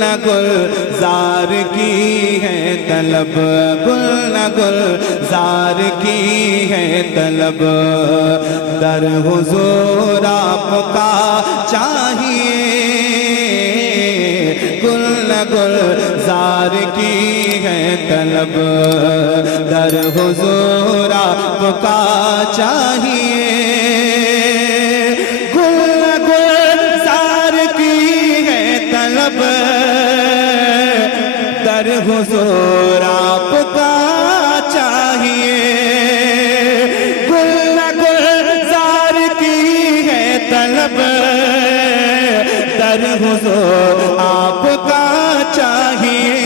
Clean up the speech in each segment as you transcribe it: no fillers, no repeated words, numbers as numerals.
न गुलजार की है तलब, गुल न गुलजार की है तलब, दर हुजूर आपका चाहिए। गुल न गुलजार की है तलब, दर हुजूर आपका चाहिए। गुल न गुलजार की है तलब, दर हुजूर आपका चाहिए। गुल न गुलजार की है तलब, दर हुजूर आपका चाहिए।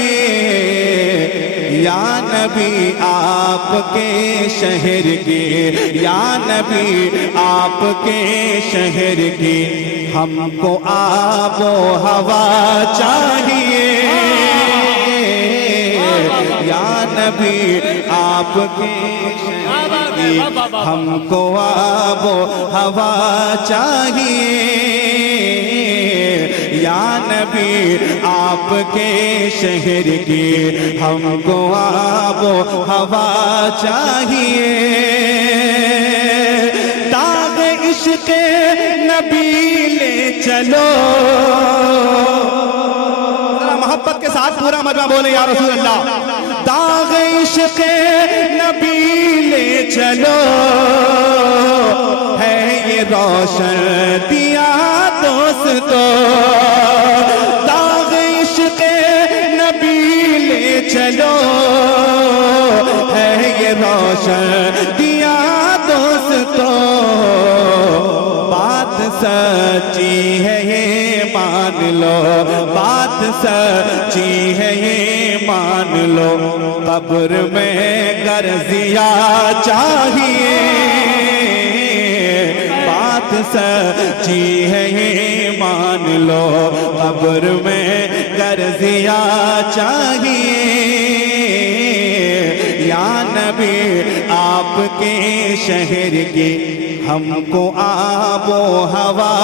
या नबी आपके शहर की, या नबी आपके शहर की हमको आबो हवा चाहिए। या नबी आपके शहर की हमको आबो हवा चाहिए। या नबी आपके शहर की हमको आबो हवा चाहिए। दाग इश्क़ नबी ले चलो, जरा मोहब्बत के साथ पूरा मजमा बोले या रसूल अल्लाह। दाग इश्क़ नबी ले चलो, है ये रोशन दिया दोस्तों। दाग इश्क़ नबी ले चलो, है ये रोशन दिया दोस्तों। बात सच्ची है ये मान लो, बात सच्ची है ये मान लो, कब्र में गर्जिया चाहिए। बात सच्ची है ये मान लो, कब्र में गर्जिया चाहिए। या नबी आपके शहर की हमको आबो हवा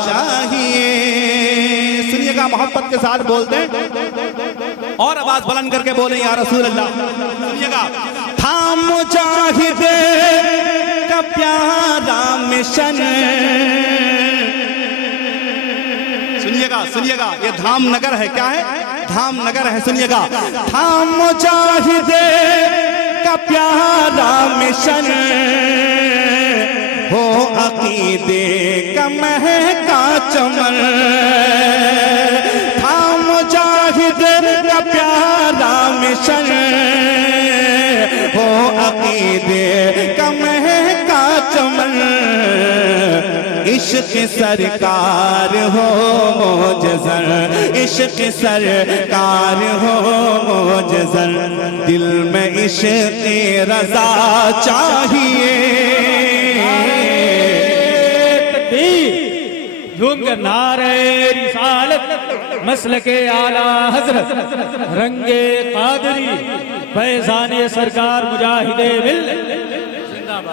चाहिए। सुनिएगा, मोहब्बत के साथ बोलते हैं और आवाज बुलंद करके बोले या रसूल अल्लाह। सुनिएगा, था मुजाहिद का प्यारा मिशन। सुनिएगा सुनिएगा, ये धाम नगर है। क्या है? धाम नगर है। सुनिएगा, था मुजाहिद का प्यारा मिशन, हो अकीदे का महका चमन। था मुजाहिद का प्यारा मिशन, हो अकीदे का महका चमन। इश्क सरकार हो मोजज़र, इश्क सरकार हो मोजज़र, दिल में इश्क रज़ा चाहिए। झूम कर नारे रिसालत मसलके आला हजरत रंगे कादरी फैज़ाने सरकार मुजाहिदे मिल्लत।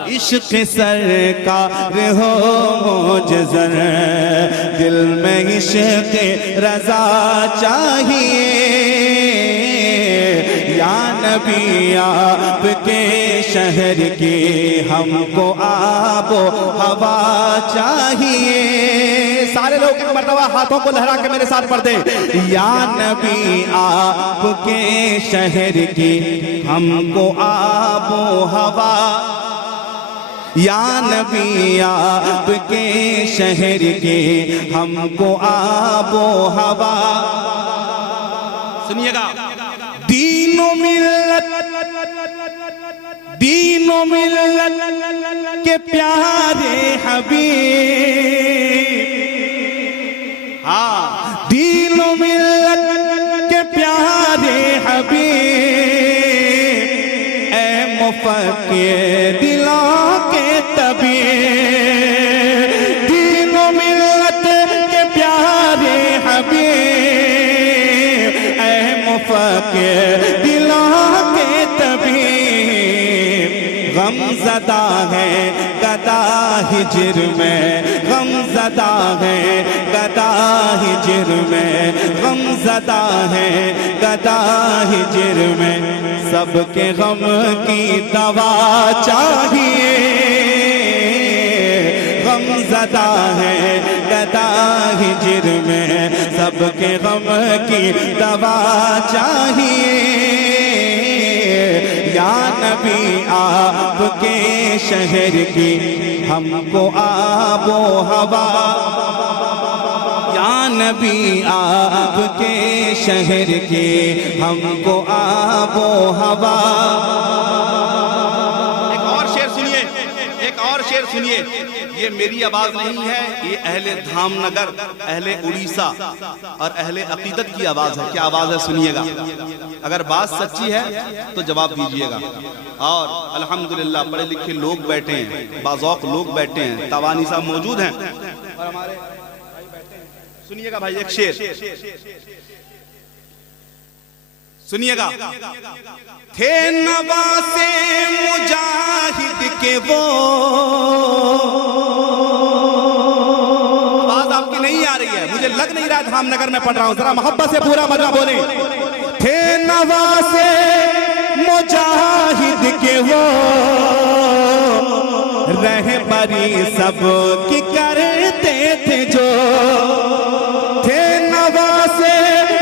इश्क सरकार हो मोजज़र, दिल में इश्क रज़ा चाहिए। या नबी आपके शहर की हमको आबो हवा चाहिए। सारे लोग एक मर्तबा हाथों को लहरा के मेरे साथ पढ़ते, या नबी आपके शहर की हमको आबो हवा। या नबी आपके शहर के हमको आबो हवा। सुनिएगा, दीनो मिल्लत, दीनो मिल्लत के प्यारे हबीब। हाँ, दीनो मिल्लत के प्यारे हबीब, ए मुफक्किर दिलों के तबीब। दीनो मिल्लत के प्यारे हबीब, ए मुफक्किर दिलों के तबीब। गमज़दा है गदा हिज्र में, गमज़दा है गदा हिज्र में, गमज़दा है गदा हिज्र में, सबके गम की दवा चाहिए। गमज़दा है गदा हिज्र में, सबके गम की दवा चाहिए। या नबी आपके शहर की हमको आबो हवा, या नबी आपके शहर की हमको आबो हवा। एक और शेर सुनिए, एक और शेर सुनिए। ये मेरी आवाज नहीं है, ये अहले धामनगर, अहले उड़ीसा और अहले अकीदत की आवाज है। क्या आवाज है, सुनिएगा। अगर बात सच्ची है तो जवाब दीजिएगा। और अल्हम्दुलिल्लाह पढ़े लिखे लोग बैठे हैं, बाज़ौक़ लोग बैठे हैं, तवानी साहब मौजूद हैं और हमारे भाई बैठे हैं। सुनिएगा भाई, एक शेर सुनिएगा। थे नवासे मुजाहिद के वो, आवाज आपकी नहीं आ रही है, मुझे लग नहीं रहा धामनगर में पढ़ रहा हूं। जरा मोहब्बत से पूरा मजमा बोले। थे नवासे मुजाहिद के वो, रहबरी सब की करते थे जो। थे नवासे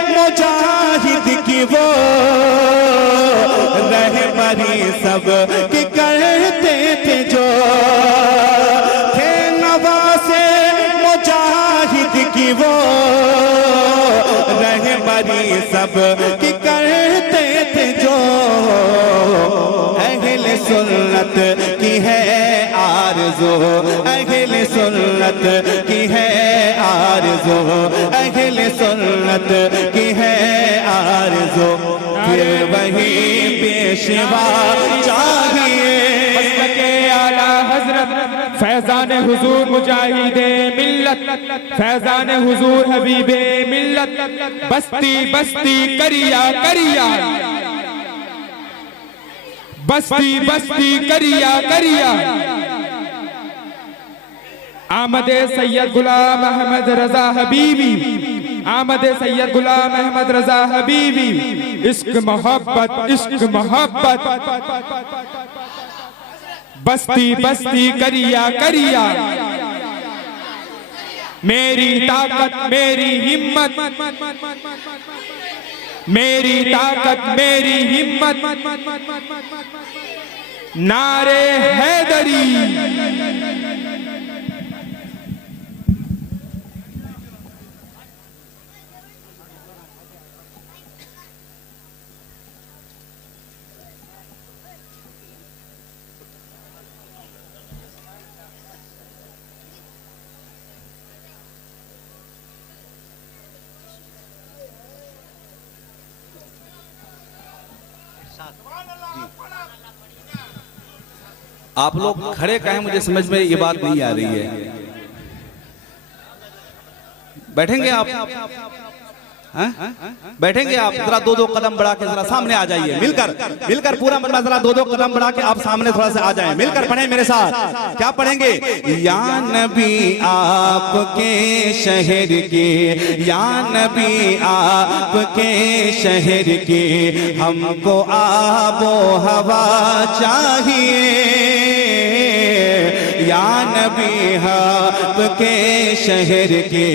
मुजाहिद की वो, रहबरी सब की करते थे जो। थे नवासे मुजाहिद की वो, रहबरी सब की करते थे जो। अहले सुन्नत की है आरज़ू, अहले सुन्नत की है आरज़ू, अहले सुन्नत की है आरज़ू। फिर वही पेशवा चाहिए। मसलके आला हज़रत फैज़ान हुज़ूर मुजाहिदे मिल्लत, फैज़ान हुज़ूर हबीबे मिल्लत, बस्ती बस्ती करिया करिया, बस्ती बस्ती करिया करिया। आमदे सैयद गुलाम अहमद रजा हबीबी, आमदे सैयद गुलाम अहमद रजा हबीबी। इश्क मोहब्बत, इश्क मोहब्बत, बस्ती बस्ती करिया करिया। मेरी ताकत मेरी हिम्मत, मेरी ताकत मेरी हिम्मत, नारे हैदरी। आप लोग खड़े कहें, मुझे समझ में ये बात नहीं आ रही है। बैठेंगे आप? हैं? बैठेंगे आप? जरा दो दो कदम बढ़ा के जरा सामने आ जाइए। मिलकर मिलकर पूरा मजमा जरा दो दो कदम बढ़ा के आप सामने थोड़ा सा आ जाएं। मिलकर पढ़ें मेरे साथ। क्या पढ़ेंगे? या नबी आपके शहर के, या नबी आपके शहर के हमको आबो हवा चाहिए। या नबी आपके शहर के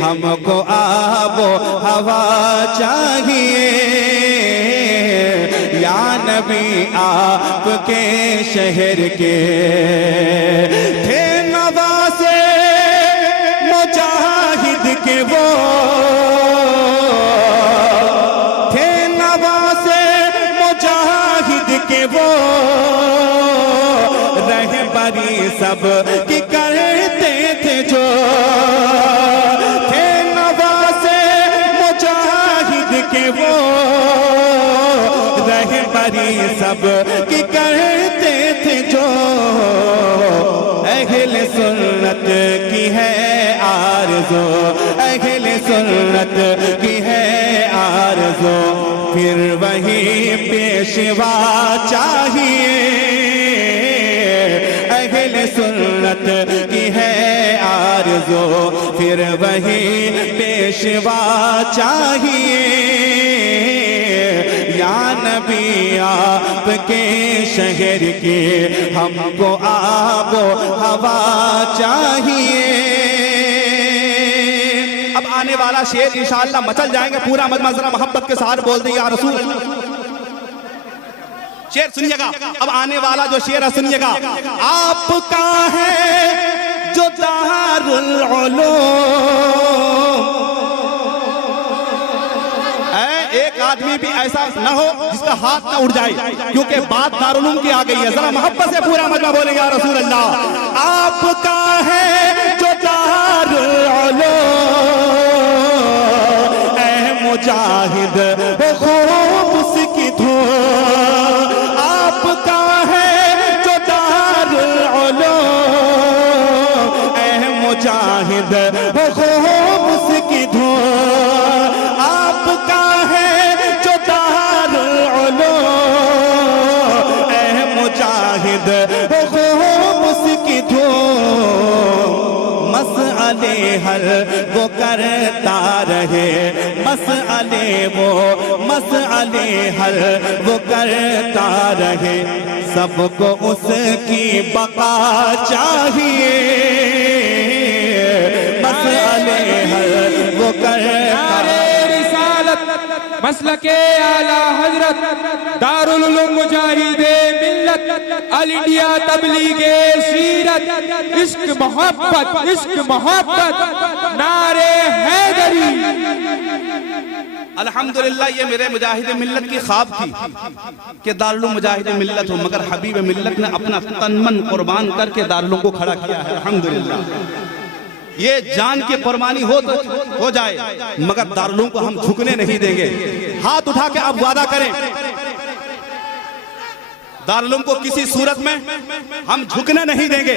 हमको आबो हवा चाहिए। या नबी आपके शहर के थे नवासे मुजाहिद के वो, थे नवासे मुजाहिद के वो, रहबरी सब की करते थे जो। थे नवासे मुजाहिद के वो, रहबरी सब की करते थे जो। अहले सुन्नत की है आरज़ू, अहले सुन्नत की है आरज़ू। फिर वही पेशवा चाहिए। सुन्नत की है आरज़ू, फिर वही पेशवा चाहिए, या नबी आपके शहर के हमको आबो हवा चाहिए। अब आने वाला शेर इंशाअल्लाह मचल जाएंगे, पूरा मजमा जरा मोहब्बत के साथ बोल दें या रसूल। शेर सुनिएगा, अब आने वाला जो शेर है सुनिएगा। आपका है जो दारुल उलूम, एक आदमी भी ऐसा ना हो जिसका हाथ ना उड़ जाए, क्योंकि बात दारुल उलूम की आ गई है। जरा मोहब्बत से पूरा मजमा बोलेंगे या रसूल अल्लाह। आपका है जो दारुल उलूम, ऐ मुजाहिद वो खूब उसकी धूम। आपका है जो दारुल उलूम, ऐ मुजाहिद वो खूब उसकी धूम। आपका है जो दारुल उलूम, ऐ मुजाहिद वो खूब उसकी धूम। मसअले हल वो करता रहे, मसअले हल वो करता रहे, सबको उसकी बका चाहिए। मसअले हल वो करता मसलके आला हजरत दारुल उलूम मुजाहिदे मिल्लत अल इंडिया तबलीगे सीरत। इश्क मोहब्बत नारे हैदरी। अल्हम्दुलिल्लाह, ये मेरे मुजाहिद मिल्लत की ख्वाब थी कि दारुल उलूम मुजाहिद मिल्लत हो, मगर हबीब मिल्लत ने अपना तन मन कुर्बान करके दारुल उलूम को खड़ा किया है। अल्हम्दुलिल्लाह, ये जान की कुर्बानी हो तो हो जाए, मगर दारुल उलूम को हम झुकने नहीं देंगे। हाथ उठा के आप वादा करें, दारुल उलूम को किसी सूरत में हम झुकने नहीं देंगे।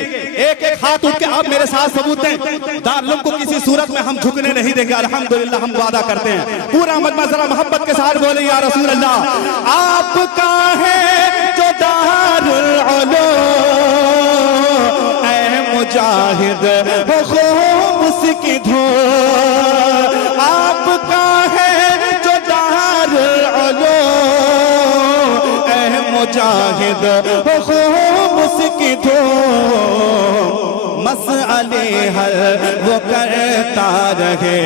एक एक हाथ उठ के आप मेरे साथ सबूत दें, दारुल उलूम को किसी सूरत में हम झुकने नहीं देंगे। अल्हम्दुलिल्लाह, हम वादा करते हैं। पूरा मजमा जरा मोहब्बत के साथ बोले या रसूल अल्लाह। आपका है जो दारुल उलूम, ऐ मुजाहिद वो खूब उसकी धूम। आपका है जो दारुल उलूम, ऐ मुजाहिद वो खूब उसकी धूम। मसअले हल वो करता रहे,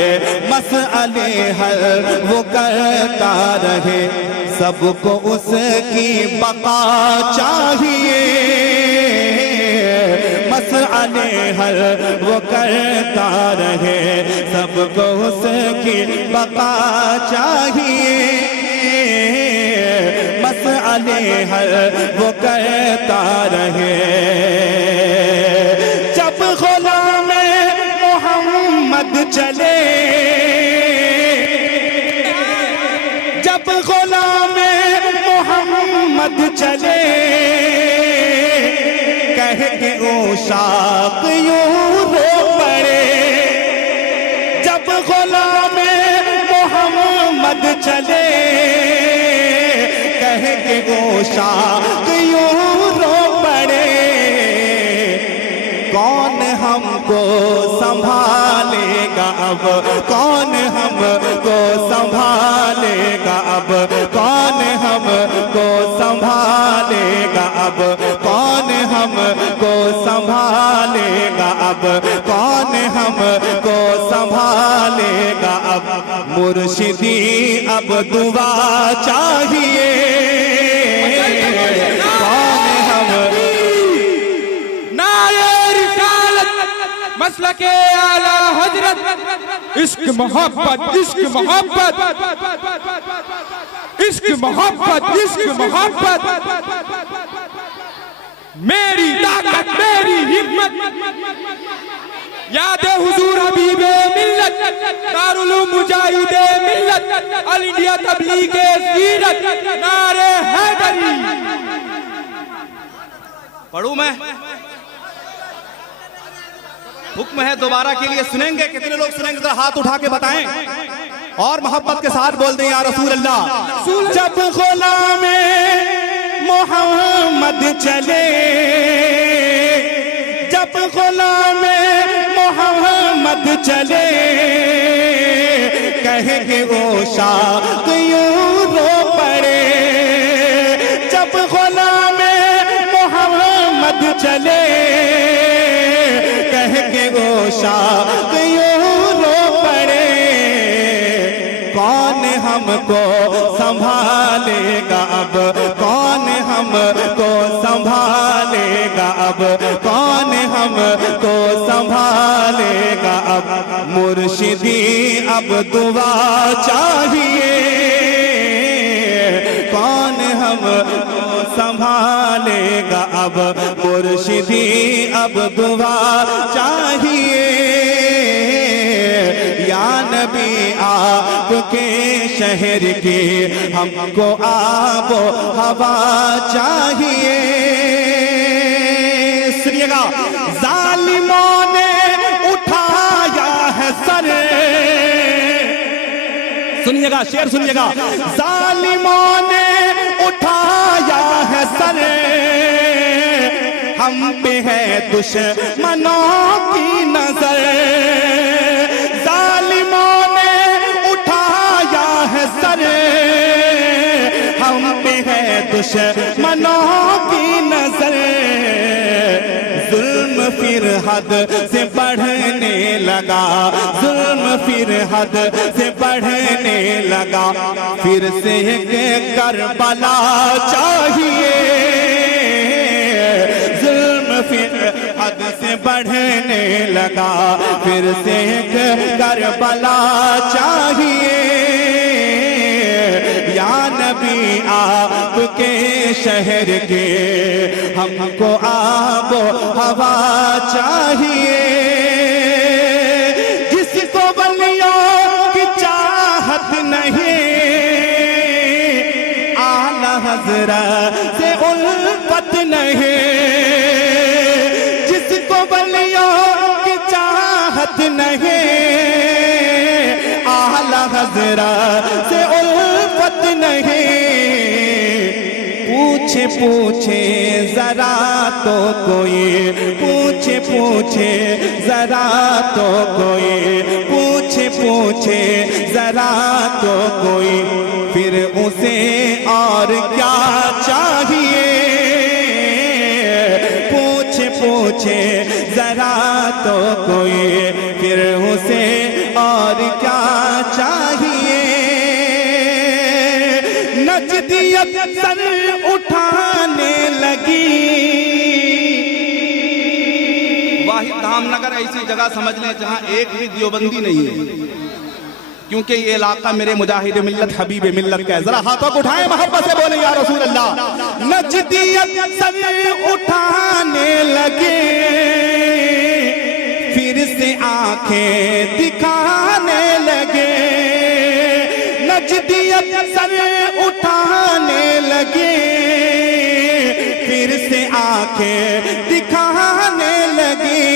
मसअले हल वो करता रहे, सबको उसकी बका चाहिए। मसअले हल वो करता रहे, सबको उसकी बका चाहिए। मसअले हल वो करता रहे। जब गुलाम मोहम्मद चले, जब गुलाम मोहम्मद चले, कह के उशाक यूं रो पड़े। जब गुलाम मोहम्मद चले, कह के उशाक यूं रो पड़े। कौन हमको संभालेगा अब, कौन हमको संभालेगा अब, कौन हमको संभालेगा अब, कौन हमको संभालेगा अब, कौन हमको संभालेगा अब। मुर्शिदी अब दुआ चाहिए। कौन हम मसलके आला हजरत। इश्क मोहब्बत, इश्क मोहब्बत, इश्क मोहब्बत, इश्क मोहब्बत। मेरी ताकत, मेरी हिम्मत, याद हुजूर हबीबे मिल्लत दारुल उलूम मुजाहिदे मिल्लत अल इंडिया तबलीगे सीरत। नारे हैदरी। पढ़ूं मैं? हुक्म है, दोबारा के लिए सुनेंगे? कितने लोग सुनेंगे? जरा हाथ उठा के बताएं और मोहब्बत के साथ बोल दें या रसूल अल्लाह। जब गुलाम मोहम्मद चले, जब गुलाम मोहम्मद चले, कहेंगे वो शाख यूं रो पड़े जब गुलामे मोहम्मद चले, कहेंगे वो शाख यूं रो पड़े कौन हमको संभालेगा अब, कौन हमको संभालेगा अब, कौन हमको संभालेगा अब, मुर्शिदी अब दुआ चाहिए, कौन हमको संभालेगा अब, मुर्शिदी अब दुआ चाहिए। या नबी आपके शहर की हमको आबो हवा चाहिए। सुनिएगा, जालिमों ने उठाया है सर, सुनिएगा शेर सुनिएगा, जालिमों ने उठाया है सर, हम पे है दुश्मनों की नजर, जालिमों ने उठाया है सर, हम पे है दुश्मनों की नजर, जुल्म फिर हद से बढ़ने लगा, जुल्म फिर हद से बढ़ने लगा, फिर से एक करबला चाहिए, जुल्म फिर हद से बढ़ने लगा, फिर से एक करबला चाहिए। या नबी आपके शहर के हमको आबो हवा चाहिए, जिसको वलियों की चाहत नहीं, आला हज़रत से उल्फत नहीं, जिसको वलियों की चाहत नहीं, आला हज़रत से उल्फत नहीं, पूछे पूछे जरा तो कोई, पूछे पूछे जरा तो कोई, पूछे पूछे जरा तो कोई, फिर उसे और क्या चाहिए, पूछे पूछे जरा तो कोई, फिर उसे और क्या चाहिए। नजदियत सर उठाने लगी, वाहिद धामनगर ऐसी जगह समझ लें जहां एक भी दियोबंदी नहीं है, क्योंकि ये इलाका मेरे मुजाहिद मिल्लत हबीब मिल्लत का है। जरा हाथों को उठाएं, मोहब्बत से बोले या रसूल अल्लाह। नजदियत सर उठाने लगे, फिर से आंखें दिखाने लगे, नजदियत सर उठाने लगे, फिर से आंखें दिखाने लगी।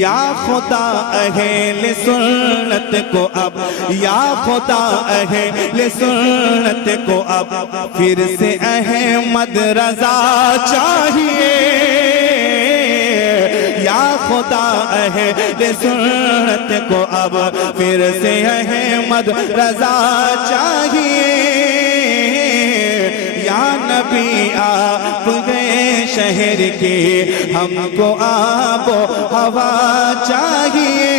या खुदा अहले सुन्नत को अब, या खुदा अहले सुन्नत को अब, फिर से अहमद रजा चाहिए, या खुदा अहले सुन्नत को अब, फिर से अहमद रजा चाहिए। या नबी आप गए शहर के हमको आबो हवा चाहिए।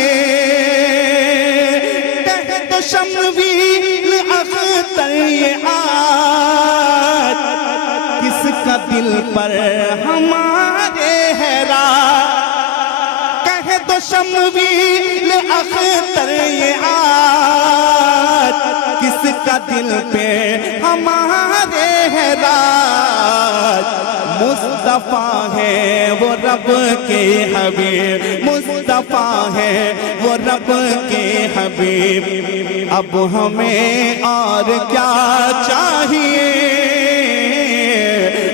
कह तो शम्वील अख्तर ये आज, किसका दिल पर हमारे है राज, कह तो शम्वील अख्तर ये आज, किसका दिल पे हमारे है राज। मुस्तफा है वो रब के हबीब, मुस्तफा है वो रब के हबीब, अब हमें और क्या चाहिए।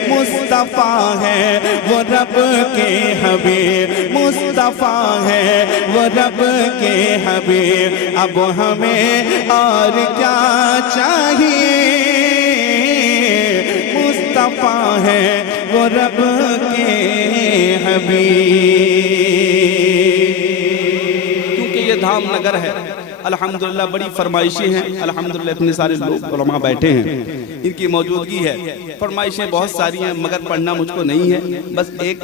मुस्तफा है वो रब के हबीब, मुस्तफा है वो रब के हबीब, अब हमें और क्या चाहिए। मुस्तफा है वो रब के हबीब। क्योंकि ये धामनगर है, अल्हम्दुलिल्लाह बड़ी फरमाइशें हैं, अल्हम्दुलिल्लाह इतने सारे लोग उलमा बैठे हैं, इनकी मौजूदगी है। फरमाइशें बहुत सारी हैं मगर पढ़ना मुझको नहीं है, बस एक